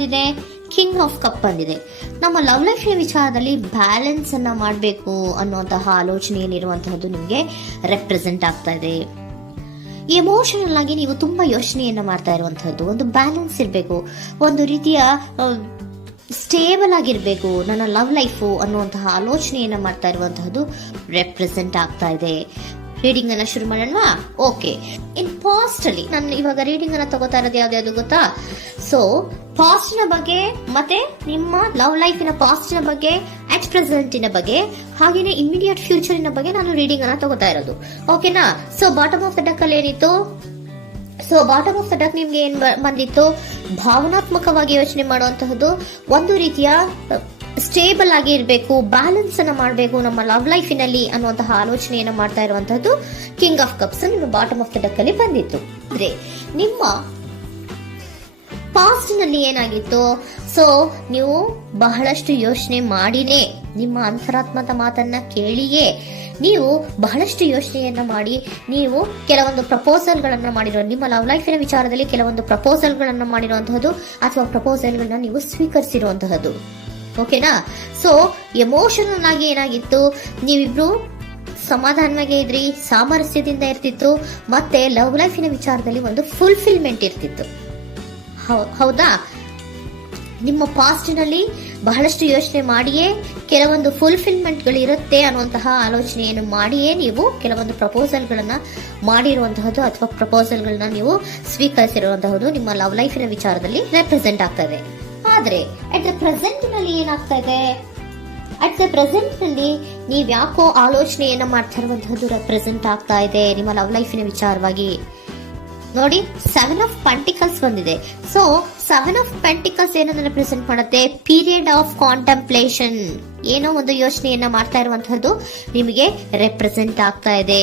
ಬಂದಿದೆ, king of cup ಬಂದಿದೆ. ನಮ್ಮ ಲವ್ ಲೈಫ್ ವಿಚಾರದಲ್ಲಿ ಬ್ಯಾಲೆನ್ಸ್ ಅನ್ನ ಮಾಡಬೇಕು ಅನ್ನುವಂತಹ ಆಲೋಚನೆಯಲ್ಲಿರುವಂತಹದ್ದು ನಿಮಗೆ ರೆಪ್ರೆಸೆಂಟ್ ಆಗ್ತಾ ಇದೆ. ಎಮೋಷನಲ್ ಆಗಿ ನೀವು ತುಂಬಾ ಯೋಚನೆಯನ್ನ ಮಾಡ್ತಾ ಇರುವಂತಹದ್ದು, ಒಂದು ಬ್ಯಾಲೆನ್ಸ್ ಇರಬೇಕು, ಒಂದು ರೀತಿಯ ಸ್ಟೇಬಲ್ ಆಗಿರ್ಬೇಕು ನನ್ನ ಲವ್ ಲೈಫು ಅನ್ನುವಂತಹ ಆಲೋಚನೆಯನ್ನ ಮಾಡ್ತಾ ಇರುವಂತಹದ್ದು ರೆಪ್ರೆಸೆಂಟ್ ಆಗ್ತಾ ಇದೆ. ರೀಡಿಂಗ್ ಅನ್ನ ಶುರು ಮಾಡೋಣ. ಓಕೆ, ಇನ್ ಪಾಸ್ಟ್ ಅಲ್ಲಿ ನಾನು ಇವಾಗ ರೀಡಿಂಗ್ ಅನ್ನ ತಗೋತಾ ಇರೋದು ಯಾವ್ದು ಗೊತ್ತಾ? ಸೊ ಪಾಸ್ಟ್ ನ ಬಗ್ಗೆ ಮತ್ತೆ ನಿಮ್ಮ ಲವ್ ಲೈಫಿನ ಪಾಸ್ಟ್ ನ ಬಗ್ಗೆ, ಅಟ್ ಪ್ರೆಸೆಂಟಿನ ಬಗ್ಗೆ, ಹಾಗೇನೆ ಇಮಿಡಿಯೇಟ್ ಫ್ಯೂಚರಿನ ಬಗ್ಗೆ ನಾನು ರೀಡಿಂಗ್ ಅನ್ನ ತಗೋತಾ ಇರೋದು. ಓಕೆನಾ? So bottom of the duck ಅಲ್ಲಿ ಏನಿತ್ತು? So bottom of the duck ನಿಮ್ಗೆ ಏನ್ ಬಂದಿತ್ತು? ಭಾವನಾತ್ಮಕವಾಗಿ ಯೋಚನೆ ಮಾಡುವಂತಹದ್ದು, ಒಂದು ರೀತಿಯ ಸ್ಟೇಬಲ್ ಆಗಿ ಇರಬೇಕು, ಬ್ಯಾಲೆನ್ಸ್ ಅನ್ನ ಮಾಡಬೇಕು ನಮ್ಮ ಲವ್ ಲೈಫಿನಲ್ಲಿ ಅನ್ನುವಂತಹ ಆಲೋಚನೆಯನ್ನ ಮಾಡ್ತಾ ಇರುವಂತಹದ್ದು ಕಿಂಗ್ ಆಫ್ ಕಪ್ಸ್ ನಿಮ್ಮ ಬಾಟಮ್ ಆಫ್ ದ ಡಕ್ ಅಲ್ಲಿ ಬಂದಿತ್ತು. ಅಂದ್ರೆ ನಿಮ್ಮ ಪಾಸ್ಟ್ ನಲ್ಲಿ ಏನಾಗಿತ್ತು? ಸೊ ನೀವು ಬಹಳಷ್ಟು ಯೋಚನೆ ಮಾಡಿನೇ, ನಿಮ್ಮ ಅಂತರಾತ್ಮದ ಮಾತನ್ನ ಕೇಳಿಯೇ ನೀವು ಬಹಳಷ್ಟು ಯೋಚನೆಯನ್ನ ಮಾಡಿ ನೀವು ಕೆಲವೊಂದು ಪ್ರಪೋಸಲ್ ಗಳನ್ನ ಮಾಡಿರೋ, ನಿಮ್ಮ ಲವ್ ಲೈಫಿನ ವಿಚಾರದಲ್ಲಿ ಕೆಲವೊಂದು ಪ್ರಪೋಸಲ್ ಗಳನ್ನ ಮಾಡಿರುವಂತಹದ್ದು ಅಥವಾ ಪ್ರಪೋಸಲ್ ಗಳನ್ನ ನೀವು ಸ್ವೀಕರಿಸಿರುವಂತಹದ್ದು. ಓಕೆನಾ? ಸೊ ಎಮೋಷನಲ್ ಆಗಿ ಏನಾಗಿತ್ತು? ನೀವಿಬ್ರು ಸಮಾಧಾನವಾಗಿ ಇದ್ರಿ, ಸಾಮರಸ್ಯದಿಂದ ಇರ್ತಿತ್ತು, ಮತ್ತೆ ಲವ್ ಲೈಫಿನ ವಿಚಾರದಲ್ಲಿ ಒಂದು ಫುಲ್ಫಿಲ್ಮೆಂಟ್ ಇರ್ತಿತ್ತು. ಹೌದಾ? ನಿಮ್ಮ ಪಾಸ್ಟ್ ನಲ್ಲಿ ಬಹಳಷ್ಟು ಯೋಚನೆ ಮಾಡಿಯೇ ಕೆಲವೊಂದು ಫುಲ್ಫಿಲ್ಮೆಂಟ್ ಗಳಿರುತ್ತೆ ಅನ್ನುವಂತಹ ಆಲೋಚನೆಯನ್ನು ಮಾಡಿಯೇ ನೀವು ಕೆಲವೊಂದು ಪ್ರಪೋಸಲ್ ಗಳನ್ನ ಮಾಡಿರುವಂತಹದ್ದು ಅಥವಾ ಪ್ರಪೋಸಲ್ ಗಳನ್ನ ನೀವು ಸ್ವೀಕರಿಸಿರುವಂತಹದ್ದು ನಿಮ್ಮ ಲವ್ ಲೈಫಿನ ವಿಚಾರದಲ್ಲಿ ರೆಪ್ರೆಸೆಂಟ್ ಆಗ್ತಾ ಇದೆ. ಆದ್ರೆ ಅಟ್ ದ ಪ್ರೆಸೆಂಟ್ ನಲ್ಲಿ ಏನಾಗ್ತಾ ಇದೆ? ಅಟ್ ದ ಪ್ರೆಸೆಂಟ್ ನಲ್ಲಿ ನೀವ್ ಯಾಕೋ ಆಲೋಚನೆಯನ್ನ ಮಾಡ್ತಾ ಇರುವಂತಹದ್ದು ರೆಪ್ರೆಸೆಂಟ್ ಆಗ್ತಾ ಇದೆ ನಿಮ್ಮ ಲವ್ ಲೈಫಿನ ವಿಚಾರವಾಗಿ. ನೋಡಿ, 7 ಆಫ್ ಪೆಂಟಿಕಲ್ಸ್ ಬಂದಿದೆ. ಸೊ 7 ಆಫ್ ಪೆಂಟಿಕಲ್ಸ್ ಏನನ್ನ ರೆಪ್ರೆಸೆಂಟ್ ಮಾಡುತ್ತೆ? Period of contemplation. ಏನೋ ಒಂದು ಯೋಚನೆಯನ್ನ ಮಾಡ್ತಾ ಇರುವಂತಹದ್ದು ನಿಮಗೆ ರೆಪ್ರೆಸೆಂಟ್ ಆಗ್ತಾ ಇದೆ.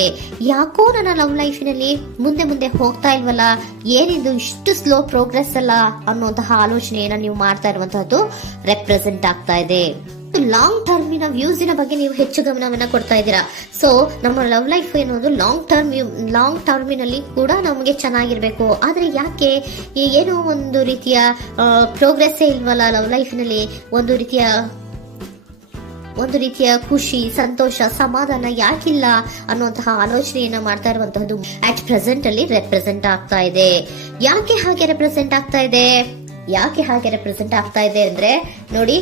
ಯಾಕೋ ನನ್ನ ಲವ್ ಲೈಫಿನಲ್ಲಿ ಮುಂದೆ ಮುಂದೆ ಹೋಗ್ತಾ ಇಲ್ವಲ್ಲ, ಏನಿದು ಇಷ್ಟು ಸ್ಲೋ ಪ್ರೋಗ್ರೆಸ್ ಅಲ್ಲ ಅನ್ನುವಂತಹ ಆಲೋಚನೆಯನ್ನ ನೀವು ಮಾಡ್ತಾ ಇರುವಂತಹದ್ದು ರೆಪ್ರೆಸೆಂಟ್ ಆಗ್ತಾ ಇದೆ. ಲಾಂಗ್ ಟರ್ಮಿನ ವ್ಯೂಸಿನ ಬಗ್ಗೆ ನೀವು ಹೆಚ್ಚು ಗಮನವನ್ನ ಕೊಡ್ತಾ ಇದ್ದೀರಾ. ಸೊ ನಮ್ಮ ಲವ್ ಲೈಫ್ ಏನೋದು ಲಾಂಗ್ ಟರ್ಮಿನಲ್ಲಿ ಕೂಡ ನಮಗೆ ಚೆನ್ನಾಗಿರ್ಬೇಕು. ಆದ್ರೆ ಯಾಕೆ ಏನೋ ಒಂದು ರೀತಿಯ ಪ್ರೋಗ್ರೆಸ್ ಇಲ್ವಲ್ಲ ಲವ್ ಲೈಫಿನಲ್ಲಿ, ಒಂದು ರೀತಿಯ ಖುಷಿ, ಸಂತೋಷ, ಸಮಾಧಾನ ಯಾಕಿಲ್ಲ ಅನ್ನುವಂತಹ ಆಲೋಚನೆಯನ್ನ ಮಾಡ್ತಾ ಇರುವಂತಹದ್ದು ಅಟ್ ಪ್ರೆಸೆಂಟ್ ಅಲ್ಲಿ ರೆಪ್ರೆಸೆಂಟ್ ಆಗ್ತಾ ಇದೆ. ಯಾಕೆ ಹಾಗೆ ರೆಪ್ರೆಸೆಂಟ್ ಆಗ್ತಾ ಇದೆ ಅಂದ್ರೆ ನೋಡಿ,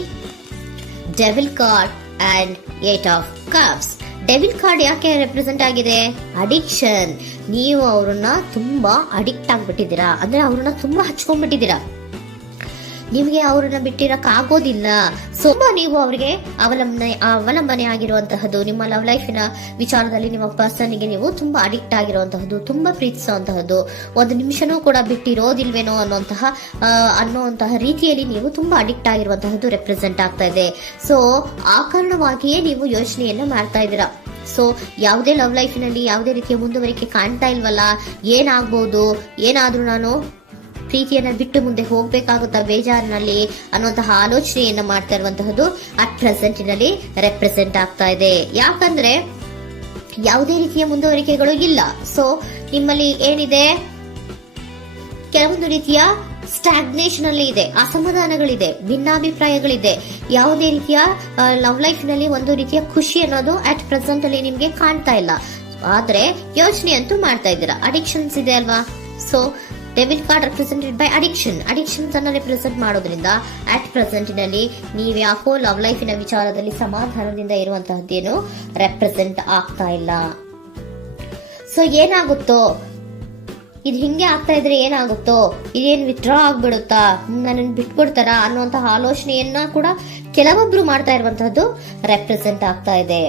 devil card and 8 of cups. Devil card ಯಾಕೆ ರೆಪ್ರೆಸೆಂಟ್ ಆಗಿದೆ? ಅಡಿಕ್ಷನ್. ನೀವು ಅವ್ರನ್ನ ತುಂಬಾ ಅಡಿಕ್ಟ್ ಆಗ್ಬಿಟ್ಟಿದ್ದೀರಾ, ಅಂದ್ರೆ ಅವ್ರನ್ನ ತುಂಬಾ ಹಚ್ಕೊಂಡ್ಬಿಟ್ಟಿದ್ದೀರಾ, ನಿಮಗೆ ಅವ್ರನ್ನ ಬಿಟ್ಟಿರಕ್ ಆಗೋದಿಲ್ಲ. ಸೊ ನೀವು ಅವ್ರಿಗೆ ಅವಲಂಬನೆ ಆಗಿರುವಂತಹದ್ದು, ನಿಮ್ಮ ಲವ್ ಲೈಫಿನ ವಿಚಾರದಲ್ಲಿ ನಿಮ್ಮ ಪರ್ಸನ್ಗೆ ನೀವು ತುಂಬಾ ಅಡಿಕ್ಟ್ ಆಗಿರುವಂತಹದ್ದು, ತುಂಬಾ ಪ್ರೀತಿಸುವಂತಹದ್ದು, ಒಂದು ನಿಮಿಷನೂ ಕೂಡ ಬಿಟ್ಟಿರೋದಿಲ್ವೇನೋ ಅನ್ನುವಂತಹ ರೀತಿಯಲ್ಲಿ ನೀವು ತುಂಬಾ ಅಡಿಕ್ಟ್ ಆಗಿರುವಂತಹದ್ದು ರೆಪ್ರೆಸೆಂಟ್ ಆಗ್ತಾ ಇದೆ. ಸೊ ಆ ಕಾರಣವಾಗಿಯೇ ನೀವು ಯೋಚನೆಯನ್ನ ಮಾಡ್ತಾ ಇದ್ದೀರಾ. ಸೊ ಯಾವುದೇ ಲವ್ ಲೈಫಿನಲ್ಲಿ ಯಾವುದೇ ರೀತಿಯ ಮುಂದುವರಿಕೆ ಕಾಣ್ತಾ ಇಲ್ವಲ್ಲ, ಏನಾಗ್ಬೋದು, ಏನಾದ್ರೂ ನಾನು ಪ್ರೀತಿಯನ್ನ ಬಿಟ್ಟು ಮುಂದೆ ಹೋಗ್ಬೇಕಾಗುತ್ತಾ ಬೇಜಾರಿನಲ್ಲಿ ಅನ್ನುವಂತಹ ಆಲೋಚನೆಯನ್ನ ಮಾಡ್ತಾ ಇರುವಂತಹದ್ದು ಅಟ್ ಪ್ರೆಸೆಂಟಿನಲ್ಲಿ ರೆಪ್ರೆಸೆಂಟ್ ಆಗ್ತಾ ಇದೆ. ಯಾಕಂದ್ರೆ ಯಾವುದೇ ರೀತಿಯ ಮುಂದುವರಿಕೆಗಳು ಇಲ್ಲ. ಸೊ ನಿಮ್ಮಲ್ಲಿ ಏನಿದೆ? ಕೆಲವೊಂದು ರೀತಿಯ ಸ್ಟಾಗ್ನೇಷನ್ ಅಲ್ಲಿ ಇದೆ, ಅಸಮಾಧಾನಗಳಿದೆ, ಭಿನ್ನಾಭಿಪ್ರಾಯಗಳಿದೆ. ಯಾವುದೇ ರೀತಿಯ ಲವ್ ಲೈಫ್ ನಲ್ಲಿ ಒಂದು ರೀತಿಯ ಖುಷಿ ಅನ್ನೋದು ಅಟ್ ಪ್ರೆಸೆಂಟ್ ಅಲ್ಲಿ ನಿಮ್ಗೆ ಕಾಣ್ತಾ ಇಲ್ಲ. ಆದ್ರೆ ಯೋಚನೆ ಅಂತೂ ಮಾಡ್ತಾ ಇದ್ದೀರಾ. ಅಡಿಕ್ಷನ್ಸ್ ಇದೆ ಅಲ್ವಾ? So devil card represented by addictions ಅನ್ನ ರೆಪ್ರೆಸೆಂಟ್ ಮಾಡೋದ್ರಿಂದ ಅಟ್ ಪ್ರೆಸೆಂಟಿನಲ್ಲಿ ನೀವು ಯಾಕೋ ಲವ್ ಲೈಫಿನ ವಿಚಾರದಲ್ಲಿ ಸಮಾಧಾನದಿಂದ ಇರುವಂತಹದ್ದೇನು ರೆಪ್ರೆಸೆಂಟ್ ಆಗ್ತಾ ಇಲ್ಲ. ಸೊ ಏನಾಗುತ್ತೋ, ಇದು ಹಿಂಗೆ ಆಗ್ತಾ ಇದ್ರೆ ಏನಾಗುತ್ತೋ, ಇದೇನ್ ವಿತ್ಡ್ರಾ ಆಗ್ಬಿಡುತ್ತಾ, ನನ್ನನ್ನು ಬಿಟ್ಕೊಡ್ತಾರ ಅನ್ನುವಂತಹ ಆಲೋಚನೆಯನ್ನ ಕೂಡ ಕೆಲವೊಬ್ರು ಮಾಡ್ತಾ ಇರುವಂತಹದ್ದು ರೆಪ್ರೆಸೆಂಟ್ ಆಗ್ತಾ ಇದೆ.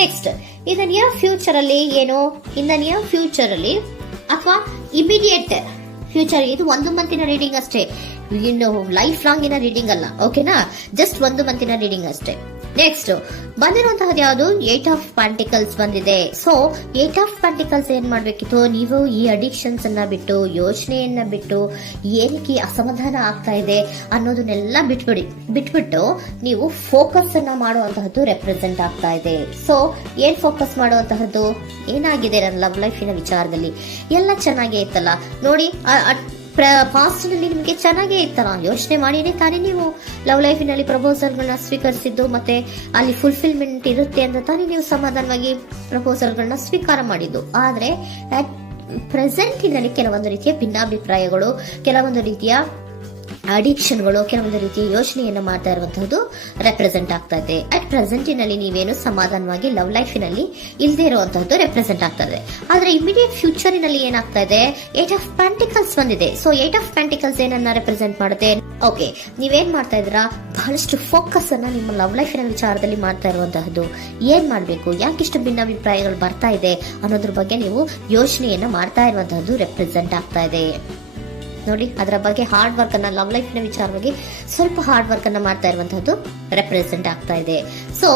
Next, in the near future ಅಲ್ಲಿ ಅಥವಾ ಇಮಿಡಿಯೇಟ್ ಫ್ಯೂಚರ್, ಇದು 1 ಮಂತಿನ ರೀಡಿಂಗ್ ಅಷ್ಟೇ, ಇನ್ನು ಲೈಫ್ ಲಾಂಗ್ ಇನ ರೀಡಿಂಗ್ ಅಲ್ಲ. ಓಕೆನಾ? ಜಸ್ಟ್ 1 ಮಂತಿನ ರೀಡಿಂಗ್ ಅಷ್ಟೇ. ನೆಕ್ಸ್ಟ್ ಬಂದಿರುವಂತಹದ್ದು ಯಾವುದು? 8 ಆಫ್ ಪೆಂಟಿಕಲ್ಸ್ ಬಂದಿದೆ. ಸೊ 8 ಆಫ್ ಪೆಂಟಿಕಲ್ಸ್ ಏನ್ ಮಾಡ್ಬೇಕಿತ್ತು? ನೀವು ಈ ಅಡಿಕ್ಷನ್ಸ್ ಅನ್ನ ಬಿಟ್ಟು, ಯೋಚನೆಯನ್ನ ಬಿಟ್ಟು, ಏನಕ್ಕೆ ಅಸಮಾಧಾನ ಆಗ್ತಾ ಇದೆ ಅನ್ನೋದನ್ನೆಲ್ಲ ಬಿಟ್ಬಿಟ್ಟು ನೀವು ಫೋಕಸ್ ಅನ್ನ ಮಾಡುವಂತಹದ್ದು ರೆಪ್ರೆಸೆಂಟ್ ಆಗ್ತಾ ಇದೆ. ಸೊ ಏನ್ ಫೋಕಸ್ ಮಾಡುವಂತಹದ್ದು? ಏನಾಗಿದೆ ನನ್ನ ಲವ್ ಲೈಫಿನ ವಿಚಾರದಲ್ಲಿ? ಎಲ್ಲ ಚೆನ್ನಾಗೇ ಇತ್ತಲ್ಲ ನೋಡಿ, ಪಾಸ್ಟ್ ನಲ್ಲಿ ನಿಮಗೆ ಚೆನ್ನಾಗೇ ಇತ್ತಲ್ಲ, ಯೋಚನೆ ಮಾಡಿನೇ ತಾನೇ ನೀವು ಲವ್ ಲೈಫಿನಲ್ಲಿ ಪ್ರಪೋಸಲ್ಗಳನ್ನ ಸ್ವೀಕರಿಸಿದ್ದು, ಮತ್ತೆ ಅಲ್ಲಿ ಫುಲ್ಫಿಲ್ಮೆಂಟ್ ಇರುತ್ತೆ ಅಂತ ತಾನೇ ನೀವು ಸಮಾಧಾನವಾಗಿ ಪ್ರಪೋಸಲ್ಗಳನ್ನ ಸ್ವೀಕಾರ ಮಾಡಿದ್ದು. ಆದ್ರೆ ಪ್ರೆಸೆಂಟಿನಲ್ಲಿ ಕೆಲವೊಂದು ರೀತಿಯ ಭಿನ್ನಾಭಿಪ್ರಾಯಗಳು, ಕೆಲವೊಂದು ರೀತಿಯ ಅಡಿಕ್ಷನ್ಗಳು, ಕೆಲವೊಂದು ರೀತಿಯ ಯೋಚನೆಯನ್ನು ಮಾಡ್ತಾ ಇರುವಂತಹದ್ದು ರೆಪ್ರೆಸೆಂಟ್ ಆಗ್ತಾ ಇದೆ. ಅಟ್ ಪ್ರೆಸೆಂಟಿನಲ್ಲಿ ನೀವೇನು ಸಮಾಧಾನವಾಗಿ ಲವ್ ಲೈಫಿನಲ್ಲಿ ಇಲ್ಲದೆ ಇರುವಂತಹದ್ದು ರೆಪ್ರೆಸೆಂಟ್ ಆಗ್ತಾ ಇದೆ. ಆದ್ರೆ ಇಮಿಡಿಯೇಟ್ ಫ್ಯೂಚರಿನಲ್ಲಿ ಏನಾಗ್ತಾ ಇದೆ, 8 ಆಫ್ ಪೆಂಟಿಕಲ್ಸ್ ಬಂದಿದೆ. ಸೊ 8 ಆಫ್ ಪೆಂಟಿಕಲ್ಸ್ ಏನನ್ನ ರೆಪ್ರೆಸೆಂಟ್ ಮಾಡುತ್ತೆ? ಓಕೆ, ನೀವೇನ್ ಮಾಡ್ತಾ ಇದ್ದೀರಾ, ಬಹಳಷ್ಟು ಫೋಕಸ್ ಅನ್ನ ನಿಮ್ಮ ಲವ್ ಲೈಫಿನ ವಿಚಾರದಲ್ಲಿ ಮಾಡ್ತಾ ಇರುವಂತಹದ್ದು. ಏನ್ ಮಾಡ್ಬೇಕು, ಯಾಕಿಷ್ಟು ಭಿನ್ನಾಭಿಪ್ರಾಯಗಳು ಬರ್ತಾ ಇದೆ ಅನ್ನೋದ್ರ ಬಗ್ಗೆ ನೀವು ಯೋಚನೆಯನ್ನ ಮಾಡ್ತಾ ಇರುವಂತಹದ್ದು ರೆಪ್ರೆಸೆಂಟ್ ಆಗ್ತಾ ಇದೆ. ನೋಡಿ, ಅದರ ಬಗ್ಗೆ ಹಾರ್ಡ್ ವರ್ಕ್ ಅನ್ನ, ಲವ್ ಲೈಫ್ ನ ವಿಚಾರವಾಗಿ ಸ್ವಲ್ಪ ಹಾರ್ಡ್ ವರ್ಕ್ ಅನ್ನ ಮಾಡ್ತಾ ಇರುವಂತಹದ್ದು ರೆಪ್ರೆಸೆಂಟ್ ಆಗ್ತಾ ಇದೆ. ಸೊ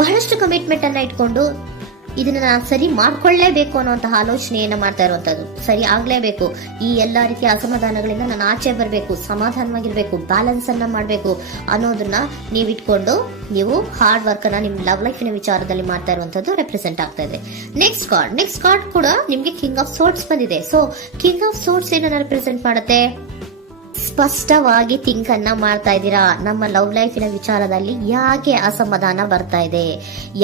ಬಹಳಷ್ಟು ಕಮಿಟ್ಮೆಂಟ್ ಅನ್ನ ಇಟ್ಕೊಂಡು ಇದನ್ನ ನಾನು ಸರಿ ಮಾಡ್ಕೊಳ್ಳೇಬೇಕು ಅನ್ನುವಂತಹ ಆಲೋಚನೆಯನ್ನ ಮಾಡ್ತಾ ಇರುವಂತದ್ದು. ಸರಿ ಆಗ್ಲೇಬೇಕು, ಈ ಎಲ್ಲಾ ರೀತಿಯ ಅಸಮಾಧಾನಗಳಿಂದ ನಾನು ಆಚೆ ಬರಬೇಕು, ಸಮಾಧಾನವಾಗಿರ್ಬೇಕು, ಬ್ಯಾಲೆನ್ಸ್ ಅನ್ನ ಮಾಡಬೇಕು ಅನ್ನೋದನ್ನ ನೀವು ಇಟ್ಕೊಂಡು ನೀವು ಹಾರ್ಡ್ ವರ್ಕ್ ಅನ್ನ ನಿಮ್ ಲವ್ ಲೈಫಿನ ವಿಚಾರದಲ್ಲಿ ಮಾಡ್ತಾ ಇರುವಂತದ್ದು ರೆಪ್ರೆಸೆಂಟ್ ಆಗ್ತಾ ಇದೆ. ನೆಕ್ಸ್ಟ್ ಕಾರ್ಡ್ ಕೂಡ ನಿಮ್ಗೆ ಕಿಂಗ್ ಆಫ್ ಸೋರ್ಟ್ಸ್ ಬಂದಿದೆ. ಸೊ ಕಿಂಗ್ ಆಫ್ ಸೋರ್ಟ್ಸ್ ಏನನ್ನ ರೆಪ್ರೆಸೆಂಟ್ ಮಾಡುತ್ತೆ? ಸ್ಪಷ್ಟವಾಗಿ ಥಿಂಕ್ ಅನ್ನ ಮಾಡ್ತಾ ಇದ್ದೀರಾ. ನಮ್ಮ ಲವ್ ಲೈಫಿನ ವಿಚಾರದಲ್ಲಿ ಯಾಕೆ ಅಸಮಾಧಾನ ಬರ್ತಾ ಇದೆ,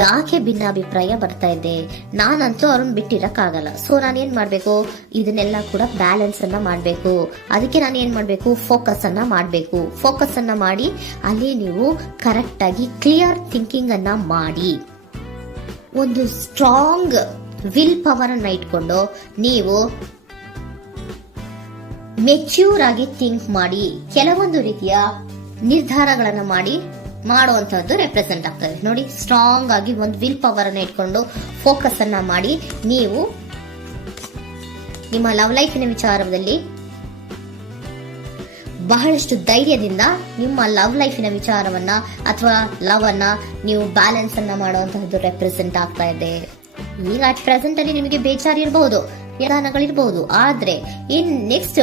ಯಾಕೆ ಭಿನ್ನಾಭಿಪ್ರಾಯ ಬರ್ತಾ ಇದೆ, ನಾನಂತೂ ಅವ್ರನ್ನ ಬಿಟ್ಟಿರಕ್ಕಾಗಲ್ಲ. ಸೊ ನಾನೇನ್ ಮಾಡ್ಬೇಕು, ಇದನ್ನೆಲ್ಲ ಕೂಡ ಬ್ಯಾಲೆನ್ಸ್ ಅನ್ನ ಮಾಡ್ಬೇಕು. ಅದಕ್ಕೆ ನಾನು ಏನ್ ಮಾಡ್ಬೇಕು, ಫೋಕಸ್ ಅನ್ನ ಮಾಡ್ಬೇಕು. ಫೋಕಸ್ ಅನ್ನ ಮಾಡಿ ಅಲ್ಲಿ ನೀವು ಕರೆಕ್ಟ್ ಆಗಿ ಕ್ಲಿಯರ್ ಥಿಂಕಿಂಗ್ ಅನ್ನ ಮಾಡಿ, ಒಂದು ಸ್ಟ್ರಾಂಗ್ ವಿಲ್ ಪವರ್ ಅನ್ನ ಇಟ್ಕೊಂಡು ನೀವು ಮೆಚ್ಯೂರ್ ಆಗಿ ಥಿಂಕ್ ಮಾಡಿ ಕೆಲವೊಂದು ರೀತಿಯ ನಿರ್ಧಾರಗಳನ್ನ ಮಾಡುವಂತಹದ್ದು ರೆಪ್ರೆಸೆಂಟ್ ಆಗ್ತದೆ. ನೋಡಿ, ಸ್ಟ್ರಾಂಗ್ ಆಗಿ ಒಂದು ವಿಲ್ ಪವರ್ ಅನ್ನ ಇಟ್ಕೊಂಡು ಫೋಕಸ್ ಅನ್ನ ಮಾಡಿ ನೀವು ನಿಮ್ಮ ಲವ್ ಲೈಫಿನ ವಿಚಾರದಲ್ಲಿ ಬಹಳಷ್ಟು ಧೈರ್ಯದಿಂದ ನಿಮ್ಮ ಲವ್ ಲೈಫಿನ ವಿಚಾರವನ್ನ ಅಥವಾ ಲವ್ ಅನ್ನ ನೀವು ಬ್ಯಾಲೆನ್ಸ್ ಅನ್ನ ಮಾಡುವಂತಹದ್ದು ರೆಪ್ರೆಸೆಂಟ್ ಆಗ್ತಾ ಇದೆ. ಈಗ ಅಟ್ ಪ್ರೆಸೆಂಟ್ ಅಲ್ಲಿ ನಿಮಗೆ ಬೇಜಾರಿರಬಹುದು, ವಿಧಾನಗಳಿರಬಹುದು, ಆದ್ರೆ ಇನ್ ನೆಕ್ಸ್ಟ್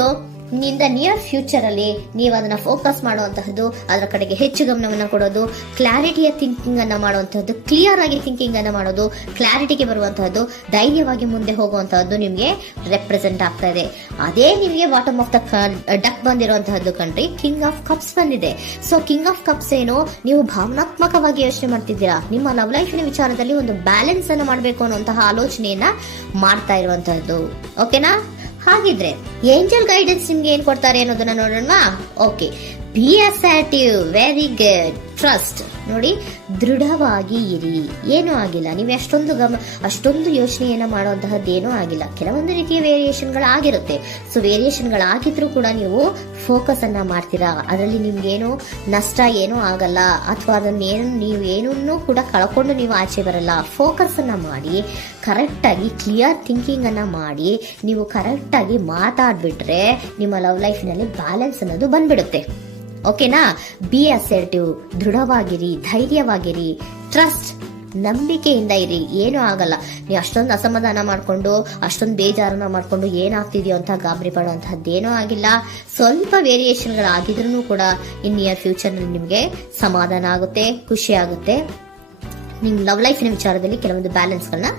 ನಿಂದ ನಿಯರ್ ಫ್ಯೂಚರ್ ಅಲ್ಲಿ ನೀವು ಅದನ್ನ ಫೋಕಸ್ ಮಾಡುವಂತಹದ್ದು, ಅದರ ಕಡೆಗೆ ಹೆಚ್ಚು ಗಮನವನ್ನ ಕೊಡೋದು, ಕ್ಲಾರಿಟಿಯ ಥಿಂಕಿಂಗ್ ಅನ್ನ ಮಾಡುವಂತಹದ್ದು, ಕ್ಲಿಯರ್ ಆಗಿ ಥಿಂಕಿಂಗ್ ಅನ್ನ ಮಾಡೋದು, ಕ್ಲಾರಿಟಿಗೆ ಬರುವಂತಹದ್ದು, ಧೈರ್ಯವಾಗಿ ಮುಂದೆ ಹೋಗುವಂತಹದ್ದು ನಿಮ್ಗೆ ರೆಪ್ರೆಸೆಂಟ್ ಆಗ್ತಾ ಇದೆ. ಅದೇ ನಿಮಗೆ ಬಾಟಮ್ ಆಫ್ ದ ಡಕ್ ಬಂದಿರುವಂತಹದ್ದು ಕಂಡ್ರಿ, ಕಿಂಗ್ ಆಫ್ ಕಪ್ಸ್ ಬಂದಿದೆ. ಸೊ ಕಿಂಗ್ ಆಫ್ ಕಪ್ಸ್ ಏನು, ನೀವು ಭಾವನಾತ್ಮಕವಾಗಿ ಯೋಚನೆ ಮಾಡ್ತಿದ್ದೀರಾ, ನಿಮ್ಮ ಲವ್ ಲೈಫಿನ ವಿಚಾರದಲ್ಲಿ ಒಂದು ಬ್ಯಾಲೆನ್ಸ್ ಅನ್ನ ಮಾಡಬೇಕು ಅನ್ನುವಂತಹ ಆಲೋಚನೆಯನ್ನ ಮಾಡ್ತಾ ಇರುವಂತಹದ್ದು. ಓಕೆನಾ? ಹಾಗಿದ್ರೆ ಏಂಜಲ್ ಗೈಡೆನ್ಸ್ ನಿಮ್ಗೆ ಏನ್ ಕೊಡ್ತಾರೆ ಅನ್ನೋದನ್ನ ನೋಡೋಣ. Okay, B assertive, very good, trust. ನೋಡಿ, ದೃಢವಾಗಿ ಇರಿ, ಏನೂ ಆಗಿಲ್ಲ. ನೀವು ಅಷ್ಟೊಂದು ಯೋಚನೆಯನ್ನ ಮಾಡುವಂತಹದ್ದು ಏನೂ ಆಗಿಲ್ಲ. ಕೆಲವೊಂದು ರೀತಿಯ ವೇರಿಯೇಷನ್ಗಳಾಗಿರುತ್ತೆ. ಸೊ ವೇರಿಯೇಷನ್ಗಳಾಗಿದ್ರೂ ಕೂಡ ನೀವು ಫೋಕಸ್ ಅನ್ನ ಮಾಡ್ತೀರಾ, ಅದರಲ್ಲಿ ನಿಮ್ಗೇನು ನಷ್ಟ ಏನೂ ಆಗಲ್ಲ, ಅಥವಾ ನೀವು ಏನನ್ನೂ ಕೂಡ ಕಳ್ಕೊಂಡು ನೀವು ಆಚೆ ಬರಲ್ಲ. ಫೋಕಸ್ ಅನ್ನ ಮಾಡಿ ಕರೆಕ್ಟ್ ಆಗಿ ಕ್ಲಿಯರ್ ಥಿಂಕಿಂಗ್ ಅನ್ನ ಮಾಡಿ ನೀವು ಕರೆಕ್ಟ್ ಆಗಿ ಮಾತಾಡ್ಬಿಟ್ರೆ ನಿಮ್ಮ ಲವ್ ಲೈಫಿನಲ್ಲಿ ಬ್ಯಾಲೆನ್ಸ್ ಅನ್ನೋದು ಬಂದ್ಬಿಡುತ್ತೆ. ಓಕೆನಾ? ಬಿ ಅಸರ್ಟಿವ್, ದೃಢವಾಗಿರಿ, ಧೈರ್ಯವಾಗಿರಿ, ಟ್ರಸ್ಟ್, ನಂಬಿಕೆಯಿಂದ ಇರಿ, ಏನೂ ಆಗಲ್ಲ. ನೀವು ಅಷ್ಟೊಂದು ಅಸಮಾಧಾನ ಮಾಡ್ಕೊಂಡು ಅಷ್ಟೊಂದು ಬೇಜಾರನ್ನ ಮಾಡ್ಕೊಂಡು ಏನಾಗ್ತಿದೆಯೋ ಅಂತ ಗಾಬರಿ ಪಡುವಂತಹದ್ದೇನೂ ಆಗಿಲ್ಲ. ಸ್ವಲ್ಪ ವೇರಿಯೇಷನ್ಗಳಾಗಿದ್ರೂ ಕೂಡ ಇನ್ ನಿಯರ್ ಫ್ಯೂಚರ್ ನಲ್ಲಿ ನಿಮಗೆ ಸಮಾಧಾನ ಆಗುತ್ತೆ, ಖುಷಿ ಆಗುತ್ತೆ. ನಿಮ್ ಲವ್ ಲೈಫಿನ ವಿಚಾರದಲ್ಲಿ ಕೆಲವೊಂದು ಬ್ಯಾಲೆನ್ಸ್ಗಳನ್ನ